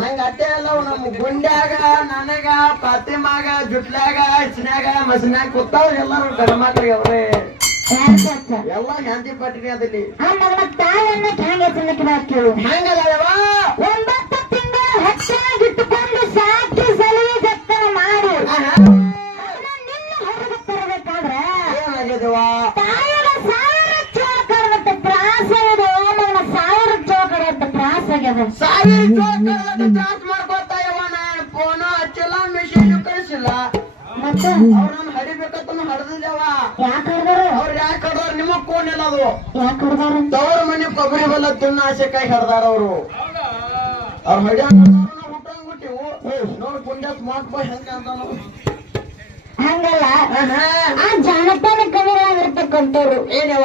ನಂಗ ಅಟ್ಟೆ ಅಲ್ಲ ನಮ್ ಗುಂಡ್ಯಾಗ ನನಗ ಫಾತಿಮಾಗ ಜುಟ್ಲಾಗ ಇಸ್ನ್ಯಾಗ ಮಸ್ನ್ಯಾಗ ಕೂತಾವ್ರ ಎಲ್ಲಾರು ಗಂಡ ಮಕ್ಳಿಗೆ ಅವ್ರೆ ಎಲ್ಲ ಶಾಂತಿ ಪಟ್ಟಿನಿ ಅದಲ್ಲಿ ಹೆಂಗದವ 9 ತಿಂಗಳು ಹೆಚ್ಚಾಗಿಟ್ಟುಕೊಂಡು ಸಾಕಿ ಸಲಹೆ ಜತ್ತನ ಮಾಡಿ ನಿನ್ನ ಹೊರಗೆ ತರಬೇಕಾದ್ರೆ ಏನಾಗಿದವ ತಾಯಿಗ 1000 ಚೋಳ ಕಡದ ತ್ರಾಸ ಇದೆ ನನ್ನ 1000 ಚೋಳ ಕಡದ ತ್ರಾಸ ಆಗ್ಯದ 1000 ಚೋಳ ಕಡದ ತ್ರಾಸ ಮಾಡ್ಕೋತಾ ಇವ ನಾನು ಫೋನ್ ಹಚ್ಚಿಲ್ಲ ಮೆಸೇಜ್ ಕಳಿಸಿಲ್ಲ ಮತ್ತೆ ಅವ್ರನ್ನ ಹಡಿಬೇಕಂತ ಹಡ್ದಿಲ್ಲವ ಯಾಕೆ ಹಡ್ದಾರ ಅವ್ರು ಯಾಕೆ ಹಡ್ದಾರ ನಿಮಗ್ ಫೋನ್ ಇಲ್ಲ ಅದು ಯಾಕೆ ಹಡ್ದಾರ ತವ್ರ ಮನೆ ಕೊಬ್ಬರಿ ಬೆಲ್ಲ ತಿನ್ನ ಆಸೆಕಾಯಿ ಹಡ್ದಾರ ಅವರು ಅವ್ರ ಹಡ್ಯಾಗ ಹುಟ್ಟಂಗ್ಬಿಟ್ಟಿವು ನೋಡಿ ಪುಣ್ಯ ಸ್ಮಾರ್ಟ್ ಬಾಯ್ ಹೆಂಗ ಅಂತ ಹಂಗಲ್ಲ ಆ ಜಾನಪದ ಕವಿಗಳಾಗಿರ್ತಕ್ಕಂಥವ್ರು ಏನವ